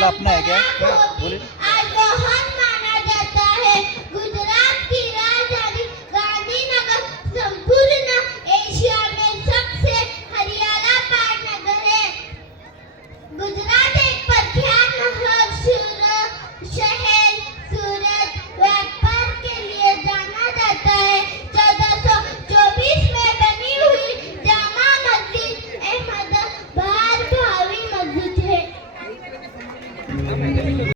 मामला अपना है क्या? बोलिए। आज बहुत माना जाता है। गुजरात की राजधानी गांधीनगर संपूर्ण एशिया में सबसे हरियाला पार नगर है। गुजरात एक प्रख्यात मशहूर शहर सूरत व्यापार के लिए जाना जाता है। 1424 में बनी हुई जामा मस्जिद अहमदाबाद भावी मस्जिद है।